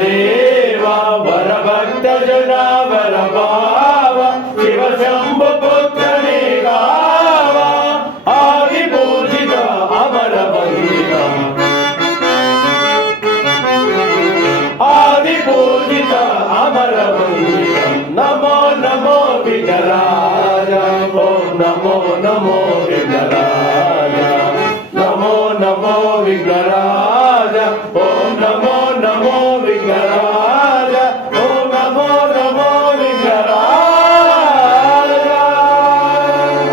దేవ వర భక్త జన వర భావ శివ శంభు పుత్రనే గావ ఆది పూజిత అమర వందిత ఆది పూజిత అమర వందిత నమో నమో విఘ్నరాజ ఓం నమో నమో విఘ్నరాజ నమో నమో విఘ్నరాజ ఓం నమో నమో విఘ్నరాజ ఓం నమో నమో విఘ్నరాజ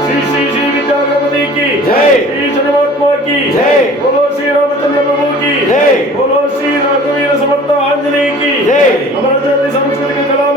శ్రీ శ్రీ శ్రీ విద్యాగణపతికి జై శ్రీ జగన్మాతకి జై బోలో శ్రీ రామచంద్ర ప్రభుకి జై బోలో శ్రీ రఘువీర సమర్థ ఆంజనేయకి జై అమరజ్యోతి సంస్కృతిక కళావ